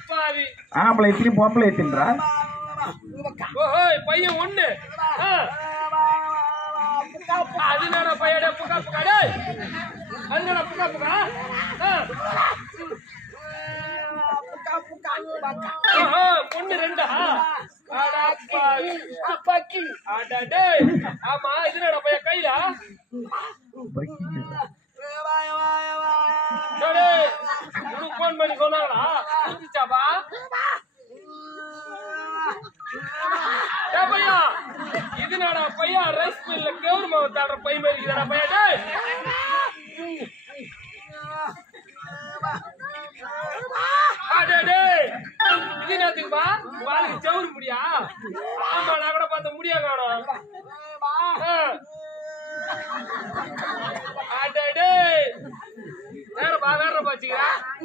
அடப்பாவி ஆம்பளை எத்தினி பொம்பளை எத்தின்றா ஓஹோ பையன் ஒண்ணு அது என்னடா பையடே புக்கா புக்கா டேய் அது என்னடா புக்கா புக்கா ஓஹோ பொண்ணு ரெண்டா அடப்பாவி அப்பக்கி அட டேய் ஆமா இது என்னடா பையன் கையில டேய் உனக்கு ஃபோன் பண்ணி சொன்னாங்களா வந்துச்சாப்பா பையா இது நாடா பையா ரைஸ் மில்ல கேவுரு மாவு தாடுற பை மாதிரி இருக்குடா பையா டேய் டேய் இது என்னத்துக்குப்பா வாளுக்கு செவுரு முடியா ஆமா நான் கூட பார்த்த முடியா காணோம் டேய் வேறப்பா வச்சுக்கிறா